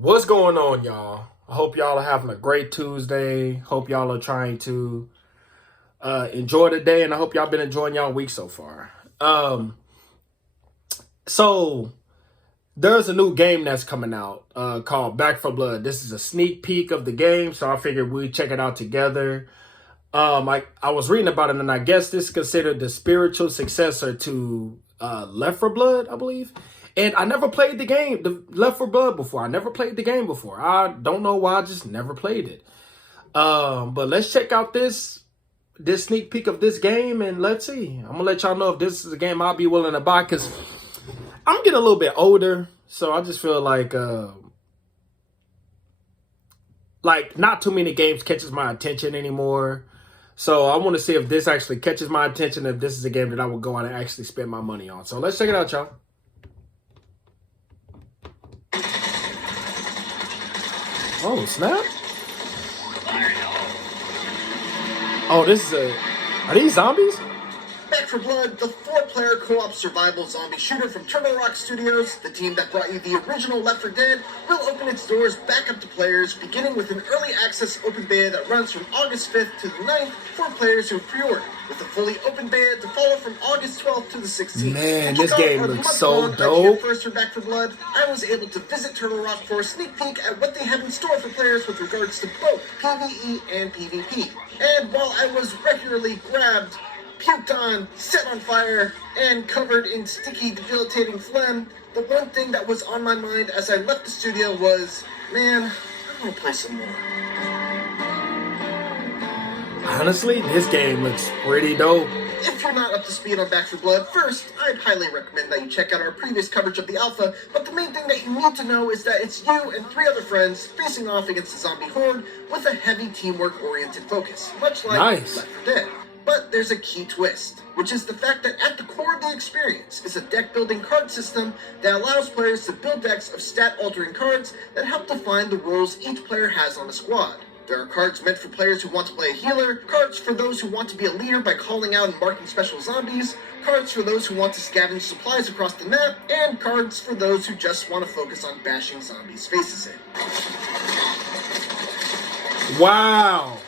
What's going on, y'all? I hope y'all are having a great Tuesday. Hope y'all are trying to enjoy the day, and I hope y'all been enjoying y'all week so far. Um, so there's a new game that's coming out called Back for Blood. This is a sneak peek of the game, so I figured we'd check it out together. I was reading about it, and I guess this is considered the spiritual successor to Left for Blood, I believe. And I never played the game, the Left for Blood before. I never played the game before. I don't know why. I just never played it. But let's check out this sneak peek of this game, and let's see. I'm gonna let y'all know if this is a game I'll be willing to buy because I'm getting a little bit older, so I just feel like not too many games catches my attention anymore. So I want to see if this actually catches my attention, if this is a game that I will go out and actually spend my money on. So let's check it out, y'all. Oh, snap. Oh, this is a... Are these zombies? Back for Blood, the four-player co-op survival zombie shooter from Turtle Rock Studios, the team that brought you the original Left 4 Dead, will open its doors back up to players, beginning with an early access open beta that runs from August 5th to the 9th for players who pre-order, with a fully open beta to follow from August 12th to the 16th. Man, this game looks so dope. First for Back for Blood, I was able to visit Turtle Rock for a sneak peek at what they have in store for players with regards to both PvE and PvP. And while I was regularly grabbed, puked on, set on fire, and covered in sticky, debilitating phlegm, the one thing that was on my mind as I left the studio was, man, I want to play some more. Honestly, this game looks pretty dope. If you're not up to speed on Back 4 Blood, first, I'd highly recommend that you check out our previous coverage of the alpha, but the main thing that you need to know is that it's you and 3 other friends facing off against the zombie horde with a heavy teamwork-oriented focus, much like Left 4 Dead. But there's a key twist, which is the fact that at the core of the experience is a deck-building card system that allows players to build decks of stat-altering cards that help define the roles each player has on a squad. There are cards meant for players who want to play a healer, cards for those who want to be a leader by calling out and marking special zombies, cards for those who want to scavenge supplies across the map, and cards for those who just want to focus on bashing zombies' faces in. Wow!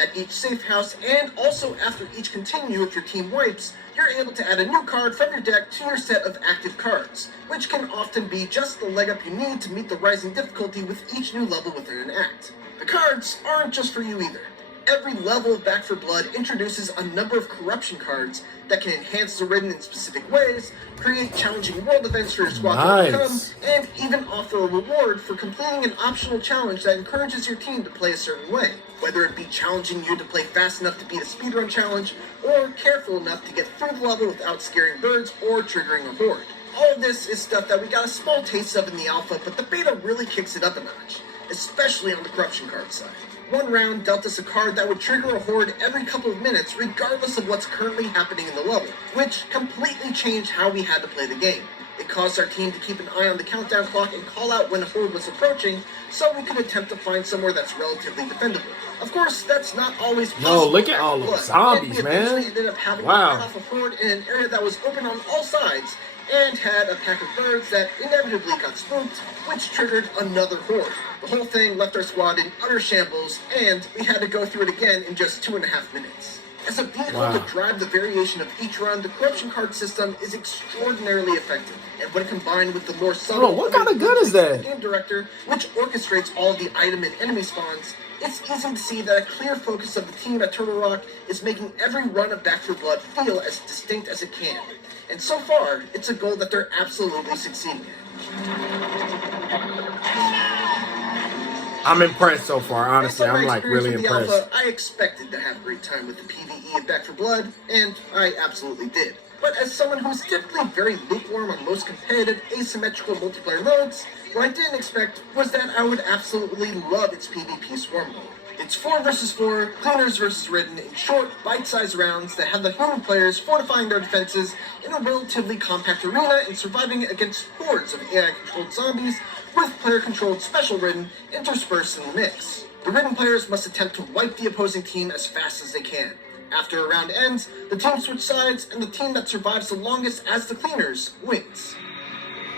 At each safe house, and also after each continue if your team wipes, you're able to add a new card from your deck to your set of active cards, which can often be just the leg up you need to meet the rising difficulty with each new level within an act. The cards aren't just for you either. Every level of Back 4 Blood introduces a number of corruption cards that can enhance the Ridden in specific ways, create challenging world events for your squad to overcome, and even offer a reward for completing an optional challenge that encourages your team to play a certain way, whether it be challenging you to play fast enough to beat a speedrun challenge, or careful enough to get through the level without scaring birds or triggering a horde. All of this is stuff that we got a small taste of in the alpha, but the beta really kicks it up a notch, especially on the corruption card side. One round dealt us a card that would trigger a horde every couple of minutes regardless of what's currently happening in the level, which completely changed how we had to play the game. It caused our team to keep an eye on the countdown clock and call out when a horde was approaching, so we could attempt to find somewhere that's relatively defendable. Of course, that's not always possible. No, look at all those zombies, man. We ended up having to cut off a horde in an area that was open on all sides, and had a pack of birds that inevitably got spooked, which triggered another horde. The whole thing left our squad in utter shambles, and we had to go through it again in just 2.5 minutes. As a vehicle to drive the variation of each run, the corruption card system is extraordinarily effective. And when combined with the more subtle what kind of gun is that? Game director, which orchestrates all the item and enemy spawns, it's easy to see that a clear focus of the team at Turtle Rock is making every run of Back 4 Blood feel as distinct as it can. And so far, it's a goal that they're absolutely succeeding at. I'm impressed so far, honestly. I'm like really impressed. Alpha, I expected to have a great time with the PvE of Back 4 Blood, and I absolutely did. But as someone who's typically very lukewarm on most competitive, asymmetrical multiplayer modes, what I didn't expect was that I would absolutely love its PvP swarm mode. It's 4 versus 4, cleaners versus ridden, in short, bite-sized rounds that have the human players fortifying their defenses in a relatively compact arena and surviving against hordes of AI-controlled zombies with player-controlled special ridden interspersed in the mix. The ridden players must attempt to wipe the opposing team as fast as they can. After a round ends, the team switch sides, and the team that survives the longest as the cleaners wins.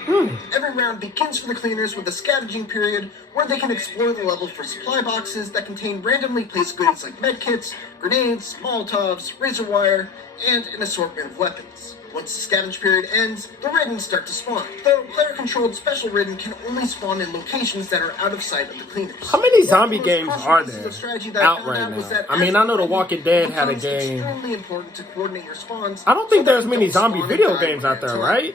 Every round begins for the cleaners with a scavenging period where they can explore the level for supply boxes that contain randomly placed goodies like medkits, grenades, Molotovs, razor wire, and an assortment of weapons. Once the scavenge period ends, the Ridden start to spawn, though player-controlled special Ridden can only spawn in locations that are out of sight of the cleaners. How many zombie games are there out right now? I mean, I know The Walking Dead had a game. Extremely important to coordinate your spawns. I don't think there's many zombie video games out there, right?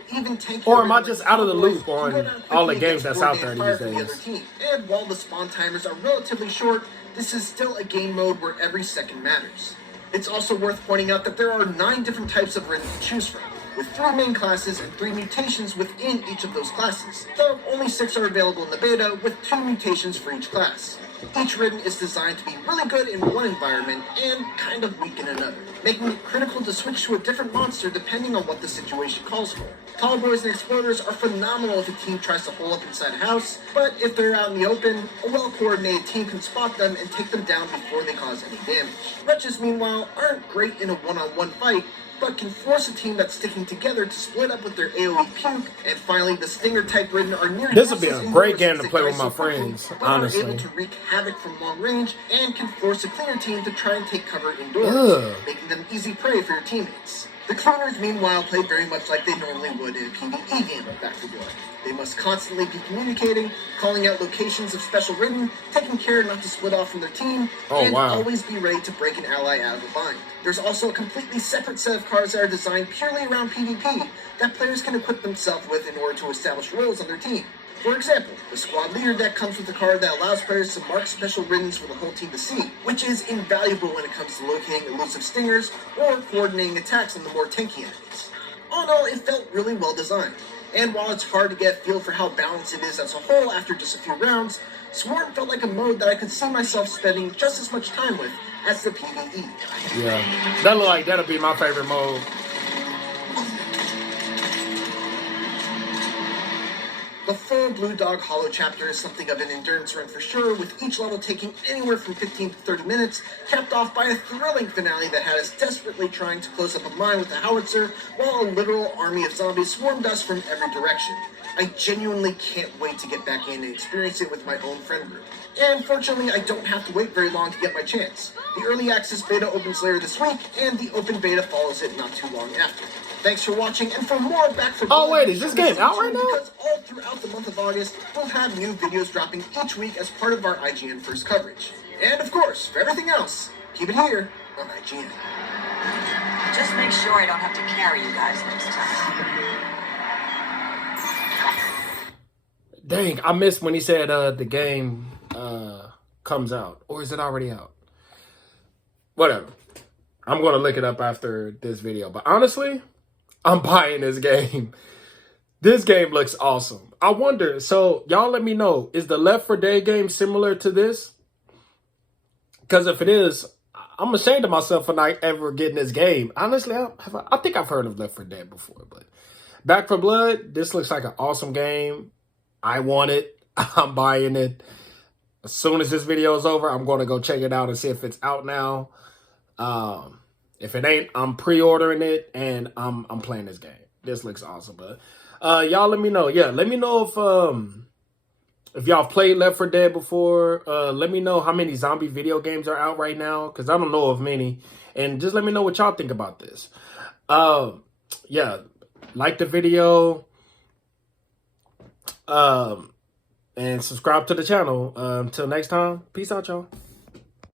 Or am I just out of the loop on all the games that's out there these days? And while the spawn timers are relatively short, this is still a game mode where every second matters. It's also worth pointing out that there are 9 different types of Ridden to choose from, with 3 main classes and 3 mutations within each of those classes, though only 6 are available in the beta, with 2 mutations for each class. Each Ridden is designed to be really good in one environment and kind of weak in another, making it critical to switch to a different monster depending on what the situation calls for. Tall boys and exploders are phenomenal if a team tries to hole up inside a house, but if they're out in the open, a well-coordinated team can spot them and take them down before they cause any damage. Wretches, meanwhile, aren't great in a one-on-one fight, but can force a team that's sticking together to split up with their AoE puke. And finally, the Stinger-type Ridden are near this would be a great game to play with my friends, honestly. Are able to wreak havoc from long range and can force a cleaner team to try and take cover indoors, making them easy prey for your teammates. The cleaners, meanwhile, play very much like they normally would in a PvE game of Back 4 Blood. They must constantly be communicating, calling out locations of special Ridden, taking care not to split off from their team, and always be ready to break an ally out of a bind. There's also a completely separate set of cards that are designed purely around PvP that players can equip themselves with in order to establish roles on their team. For example, the Squad Leader deck comes with a card that allows players to mark special Riddens for the whole team to see, which is invaluable when it comes to locating elusive stingers or coordinating attacks on the more tanky enemies. All in all, it felt really well designed. And while it's hard to get a feel for how balanced it is as a whole after just a few rounds, Swarm felt like a mode that I could see myself spending just as much time with as the PvE. Yeah, that look like that'll be my favorite mode. The full Blue Dog Hollow chapter is something of an endurance run for sure, with each level taking anywhere from 15 to 30 minutes, capped off by a thrilling finale that had us desperately trying to close up a mine with a howitzer, while a literal army of zombies swarmed us from every direction. I genuinely can't wait to get back in and experience it with my own friend group. And fortunately, I don't have to wait very long to get my chance. The early access beta opens later this week, and the open beta follows it not too long after. Thanks for watching, and for more Back 4 Blood... Oh wait, is this game out right now? Because all throughout the month of August, we'll have new videos dropping each week as part of our IGN First coverage. And of course, for everything else, keep it here on IGN. Just make sure I don't have to carry you guys next time. Dang, I missed when he said the game comes out. Or is it already out? Whatever. I'm going to look it up after this video. But honestly, I'm buying this game. This game looks awesome. I wonder, so y'all let me know, is the Left 4 Dead game similar to this? Because if it is, I'm ashamed of myself for not ever getting this game. Honestly, I think I've heard of Left 4 Dead before. But Back 4 Blood, this looks like an awesome game. I want it. I'm buying it. As soon as this video is over, I'm going to go check it out and see if it's out now. If it ain't, I'm pre-ordering it and I'm playing this game. This looks awesome. But y'all let me know. Yeah, let me know if y'all played Left 4 Dead before. Let me know how many zombie video games are out right now, because I don't know of many. And just let me know what y'all think about this. Yeah, like the video. And subscribe to the channel. Until next time, peace out, y'all.